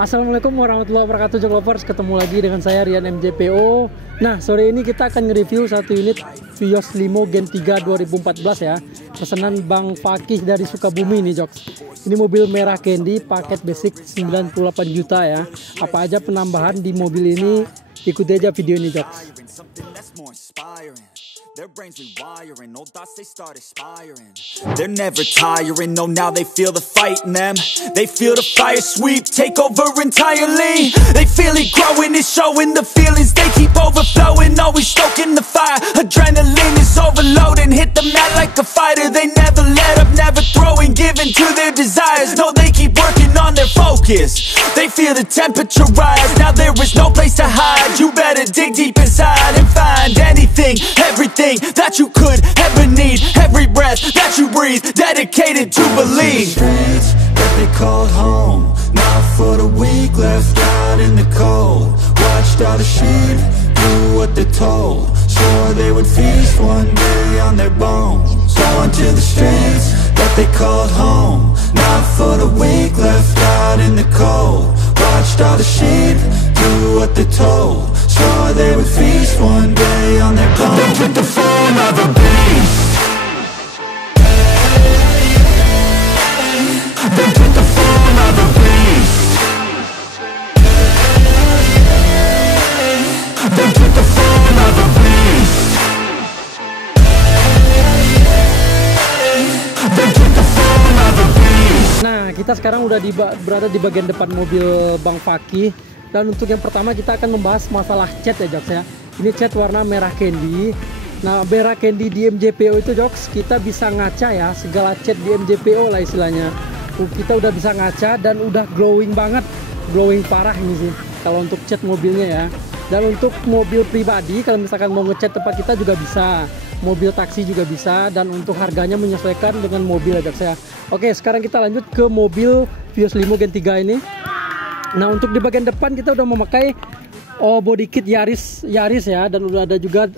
Assalamualaikum warahmatullahi wabarakatuh, Jok Lovers. Ketemu lagi dengan saya Rian MJPO. Nah, sore ini kita akan nge-review satu unit Vios Limo Gen 3 2014 ya. Pesanan Bang Fakih dari Sukabumi nih, Jok. Ini mobil merah candy, paket basic 98 juta ya. Apa aja penambahan di mobil ini? Ikuti aja video ini, Jok. Their brains rewiring, old thoughts they start expiring. They're never tiring, no now they feel the fight in them. They feel the fire sweep, take over entirely. They feel it growing, it's showing the feelings. They keep overflowing, always stoking the fire. Adrenaline is overloading, hit the mat like a fighter. They never let up, never throwing, giving to their desires. No, they keep working on their focus. They feel the temperature rise, now there is no place to hide. You better dig deep inside and find anything, everything that you could ever need. Every breath that you breathe, dedicated to believe. Streets that they called home, not for the weak, left out in the cold. Watched all the sheep do what they're told, swore they would feast one day on their bones. Going to the streets that they called home, not for the weak, left out in the cold. Watched all the sheep do what they're told, swore they would feast one day on their bones. They took the form of a beast. They took the form of a beast. They took the form of a beast. They took the form of a beast. Nah, kita sekarang udah berada di bagian depan mobil Bang Fakih. Dan untuk yang pertama kita akan membahas masalah cat ya, Joks ya. Ini cat warna merah candy. Nah, merah candy di MJPO itu, Joks, kita bisa ngaca ya, segala cat di MJPO lah istilahnya. Kita udah bisa ngaca dan udah glowing banget, glowing parah ini sih kalau untuk cat mobilnya ya. Dan untuk mobil pribadi, kalau misalkan mau ngecat tempat kita juga bisa, mobil taksi juga bisa, dan untuk harganya menyesuaikan dengan mobil ya, Joks ya. Oke, sekarang kita lanjut ke mobil Vios Limo Gen 3 ini. Nah, untuk di bagian depan kita udah memakai body kit Yaris ya, dan udah ada juga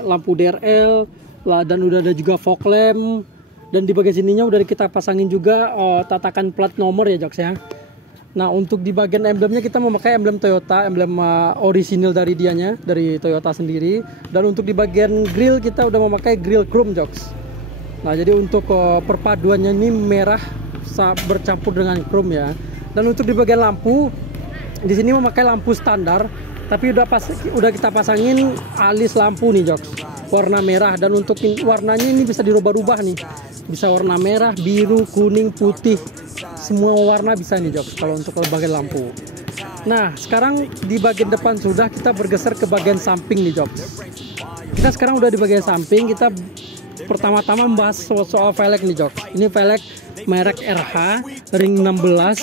lampu DRL lah, dan udah ada juga fog lamp, dan di bagian sininya udah kita pasangin juga tatakan plat nomor ya, Joks ya. Nah, untuk di bagian emblemnya kita memakai emblem Toyota, emblem orisinil dari dianya, dari Toyota sendiri. Dan untuk di bagian grill kita udah memakai grill chrome, Joks. Nah, jadi untuk perpaduannya ini merah bercampur dengan chrome ya. Dan untuk di bagian lampu, di sini memakai lampu standar, tapi udah kita pasangin alis lampu nih, Joks, warna merah. Dan untuk warnanya ini bisa dirubah-rubah nih, bisa warna merah, biru, kuning, putih, semua warna bisa nih, Joks, kalau untuk bagian lampu. Nah, sekarang di bagian depan sudah, kita bergeser ke bagian samping nih, Joks. Kita sekarang udah di bagian samping. Kita pertama-tama membahas soal velg nih, Joks. Ini velg merek RH ring 16,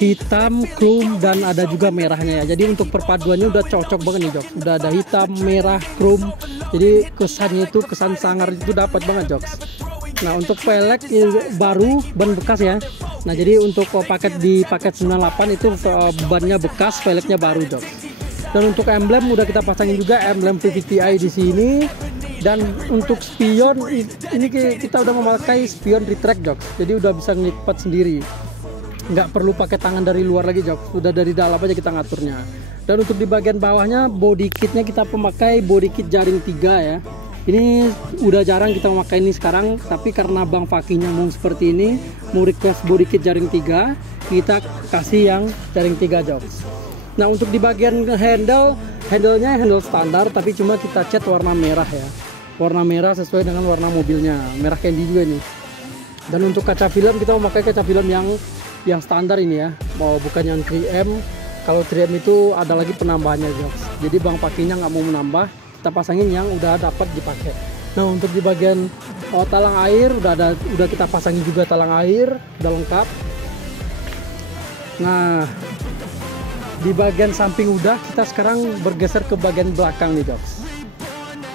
hitam, chrome, dan ada juga merahnya ya. Jadi untuk perpaduannya udah cocok banget nih, Joks. Udah ada hitam, merah, chrome. Jadi kesannya itu, kesan sangar itu dapat banget, Joks. Nah, untuk velg baru, ban bekas ya. Nah, jadi untuk paket 98 itu bannya bekas, velgnya baru, Joks. Dan untuk emblem udah kita pasangin juga emblem VVTi di sini. Dan untuk spion ini kita udah memakai spion retract, Joks. Jadi udah bisa ngelipat sendiri, nggak perlu pakai tangan dari luar lagi, Joks. Udah dari dalam aja kita ngaturnya. Dan untuk di bagian bawahnya body kitnya kita memakai body kit jaring 3 ya. Ini udah jarang kita memakai ini sekarang, tapi karena Bang Fakihnya mau seperti ini, mau request body kit jaring 3, kita kasih yang jaring 3, Joks. Nah, untuk di bagian handle-nya handle standar, tapi cuma kita cat warna merah ya. Warna merah sesuai dengan warna mobilnya, merah candy juga nih. Dan untuk kaca film kita memakai kaca film yang standar ini ya, mau bukan yang 3M. Kalau 3M itu ada lagi penambahannya, Joks. Jadi Bang Fakihnya nggak mau menambah, kita pasangin yang udah dapat dipakai. Nah, untuk di bagian talang air udah kita pasangin juga talang air, udah lengkap. Nah, di bagian samping udah, kita sekarang bergeser ke bagian belakang nih, Joks.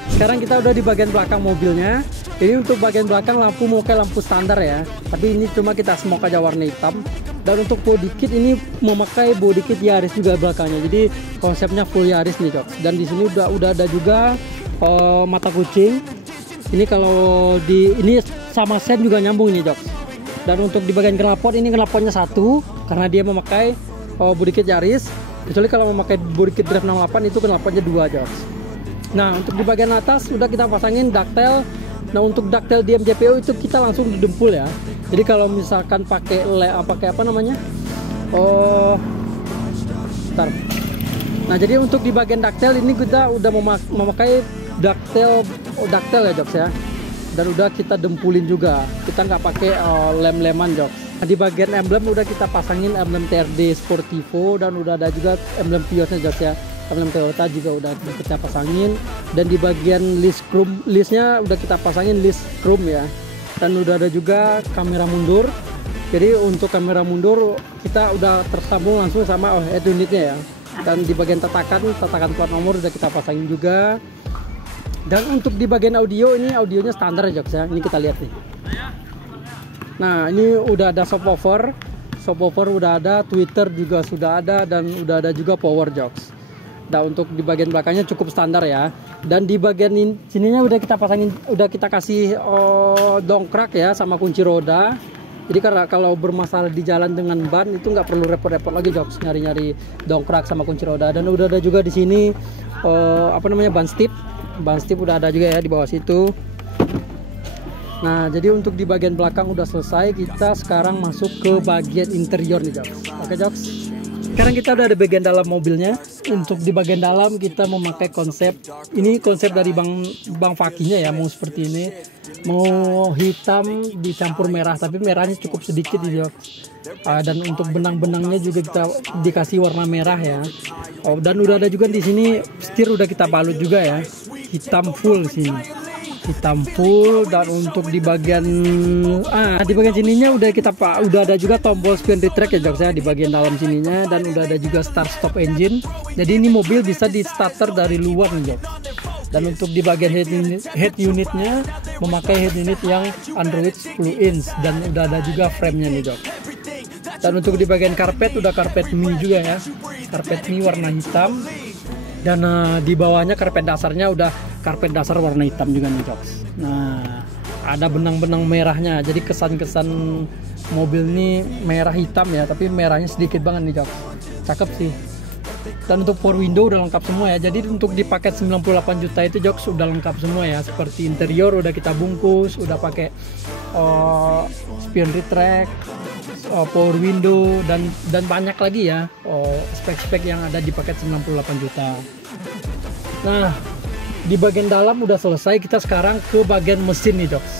Sekarang kita udah di bagian belakang mobilnya. Ini untuk bagian belakang lampu memakai lampu standar ya, tapi ini cuma kita smoke aja warna hitam. Dan untuk body kit ini memakai body kit Yaris juga belakangnya. Jadi konsepnya full Yaris nih, Joks. Dan di sini udah ada juga mata kucing. Ini kalau ini sama sen juga nyambung nih, Joks. Dan untuk di bagian knalpot, ini knalpotnya satu karena dia memakai body kit Yaris, kecuali kalau memakai body kit Drive 68 itu knalpotnya 2 Joks. Nah untuk di bagian atas udah kita pasangin ductile. Nah untuk ductile di MJPO itu kita langsung didempul ya. Jadi kalau misalkan pakai apa namanya, bentar. Nah jadi untuk di bagian ductile ini kita udah memakai ductile ya Joks ya. Dan udah kita dempulin juga, kita nggak pakai lem-leman Joks. Nah, di bagian emblem udah kita pasangin emblem TRD Sportivo dan udah ada juga emblem Viosnya Joks ya. Emblem Toyota juga udah kita pasangin, dan di bagian listnya udah kita pasangin list chrome ya. Dan udah ada juga kamera mundur. Jadi untuk kamera mundur kita udah tersambung langsung sama head unitnya ya. Dan di bagian tatakan plat nomor udah kita pasangin juga. Dan untuk di bagian audio ini audionya standar ya Joks ya. Ini kita lihat nih. Nah ini udah ada subwoofer udah ada, Twitter juga sudah ada, dan udah ada juga power Joks. Nah untuk di bagian belakangnya cukup standar ya. Dan di bagian sininya udah kita pasangin, udah kita kasih dongkrak ya sama kunci roda. Jadi karena kalau bermasalah di jalan dengan ban itu nggak perlu repot-repot lagi Joks nyari-nyari dongkrak sama kunci roda. Dan udah ada juga di sini ban stip udah ada juga ya di bawah situ. Nah jadi untuk di bagian belakang udah selesai, kita sekarang masuk ke bagian interior nih Joks. Oke Joks, sekarang kita udah ada bagian dalam mobilnya. Untuk di bagian dalam kita memakai konsep dari Bang Fakinya ya, mau seperti ini, mau hitam dicampur merah, tapi merahnya cukup sedikit ya Joks. Dan untuk benang-benangnya juga kita dikasih warna merah ya. Dan udah ada juga di sini setir udah kita balut juga ya, hitam full sini, hitam full. Dan untuk di bagian sininya udah ada juga tombol spin retract ya Joks ya di bagian dalam sininya, dan udah ada juga start stop engine. Jadi ini mobil bisa di starter dari luar nih Joks. Dan untuk di bagian head unitnya memakai head unit yang Android 10 inch, dan udah ada juga frame-nya nih Joks. Dan untuk di bagian karpet udah karpet mie juga ya, karpet mie warna hitam. Dan di bawahnya karpet dasarnya udah karpet dasar warna hitam juga nih Joks. Nah ada benang-benang merahnya, jadi kesan-kesan mobil ini merah hitam ya, tapi merahnya sedikit banget nih Joks. Cakep sih. Dan untuk power window udah lengkap semua ya. Jadi untuk di paket 98 juta itu Joks udah lengkap semua ya. Seperti interior udah kita bungkus, udah pakai spion retract, power window, dan banyak lagi ya spek-spek yang ada di paket 98 juta. Nah di bagian dalam udah selesai, kita sekarang ke bagian mesin nih Joks.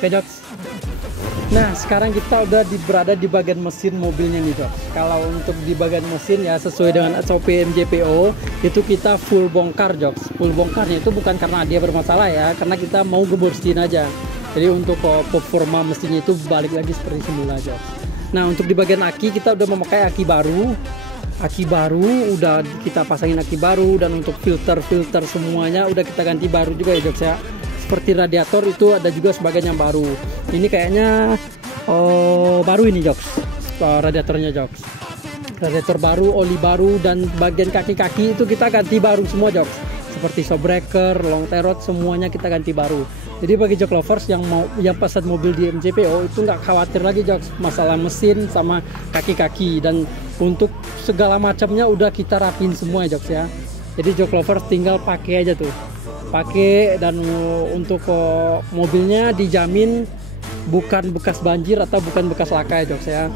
Oke Joks. Nah sekarang kita udah berada di bagian mesin mobilnya nih Joks. Kalau untuk di bagian mesin ya sesuai dengan SOP MJPO itu kita full bongkar Joks. Full bongkarnya itu bukan karena dia bermasalah ya, karena kita mau ngebersihin aja. Jadi untuk performa mesinnya itu balik lagi seperti semula Joks. Nah untuk di bagian aki kita udah memakai aki baru udah kita pasangin aki baru, dan untuk filter semuanya udah kita ganti baru juga ya Joks ya. Seperti radiator itu ada juga sebagian yang baru. Ini kayaknya baru ini Joks, radiatornya Joks. Radiator baru, oli baru, dan bagian kaki-kaki itu kita ganti baru semua Joks. Seperti shock breaker, long tie rod, semuanya kita ganti baru. Jadi bagi jok lovers yang pesan mobil di MJPO itu nggak khawatir lagi Joks masalah mesin sama kaki-kaki, dan untuk segala macamnya udah kita rapin semua ya Joks ya. Jadi jok lovers tinggal pakai aja tuh, dan untuk mobilnya dijamin bukan bekas banjir atau bukan bekas laka ya Joks ya.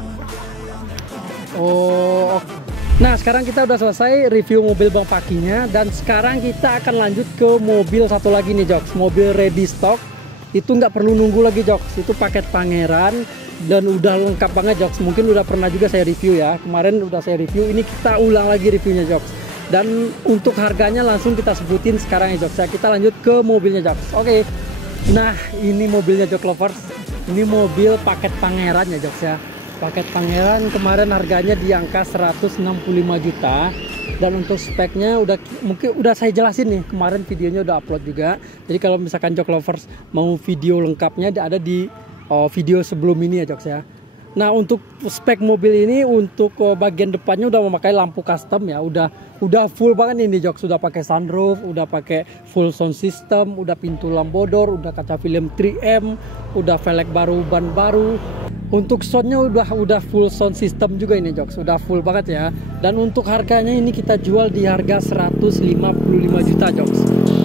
Nah sekarang kita udah selesai review mobil Bang Fakinya, dan sekarang kita akan lanjut ke mobil satu lagi nih Joks, mobil ready stock. Itu nggak perlu nunggu lagi Joks, itu paket Pangeran dan udah lengkap banget Joks. Mungkin udah pernah juga saya review ya, kemarin udah saya review, ini kita ulang lagi reviewnya Joks. Dan untuk harganya langsung kita sebutin sekarang ya Joks ya. Kita lanjut ke mobilnya Joks. Oke. Nah ini mobilnya Jok Lovers, ini mobil paket Pangeran ya Joks ya. Paket Pangeran kemarin harganya di angka 165 juta. Dan untuk speknya mungkin udah saya jelasin nih, kemarin videonya udah upload juga. Jadi kalau misalkan Jok Lovers mau video lengkapnya ada di video sebelum ini ya Joks ya. Nah untuk spek mobil ini, untuk bagian depannya udah memakai lampu custom ya, udah full banget ini Joks. Sudah pakai sunroof, udah pakai full sound system, udah pintu lampu bodor, udah kaca film 3M, udah velg baru, ban baru. Untuk soundnya udah full sound system juga ini Jok, sudah full banget ya. Dan untuk harganya ini kita jual di harga 155 juta Jok.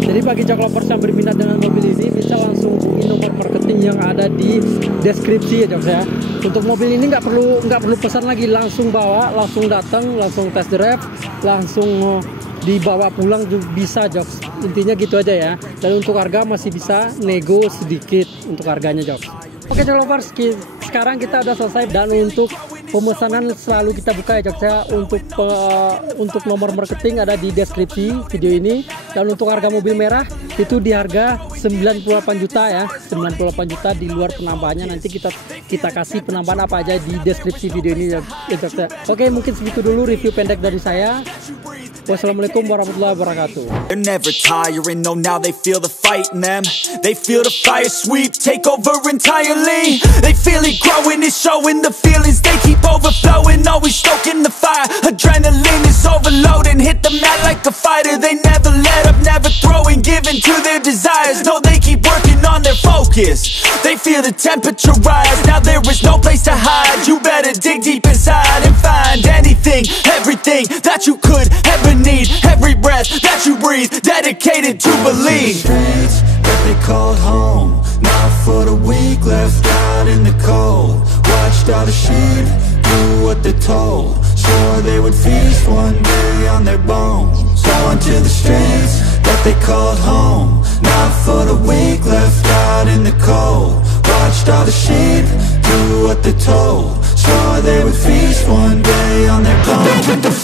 Jadi bagi Jok lovers yang berminat dengan mobil ini bisa langsung hubungi nomor marketing yang ada di deskripsi ya Jok ya. Untuk mobil ini nggak perlu pesan lagi, langsung bawa, langsung datang, langsung test drive, langsung dibawa pulang juga bisa Jok. Intinya gitu aja ya. Dan untuk harga masih bisa nego sedikit untuk harganya Jok. Oke Jok lovers, sekarang kita udah selesai dan untuk pemesanan selalu kita buka ya Jok ya. Untuk nomor marketing ada di deskripsi video ini. Dan untuk harga mobil merah itu di harga 98 juta ya, 98 juta di luar penambahannya. Nanti kita kasih penambahan apa aja di deskripsi video ini ya Jok ya. Oke, mungkin segitu dulu review pendek dari saya. Wassalamualaikum warahmatullahi wabarakatuh. They're never tiring, no, now they feel the fight in them. They feel the fire sweep, take over entirely. They feel it growing, it's showing the feelings. They keep overflowing, always stoking the fire. Adrenaline is overloading, hit the mat like a fighter. They never let up, never throwing, giving to their desires. No, they keep working on their focus. They feel the temperature rise, now there is no place to hide. You better dig deep inside and find anything, everything that you could ever need. Every breath that you breathe, dedicated to believe. Streets that they called home, not for the weak, left out in the cold. Watched all the sheep do what they're told, swore they would feast one day on their bones. Going to the streets that they called home, not for the weak, left out in the cold. Watched all the sheep do what they're told, swore they would feast one day on their bones.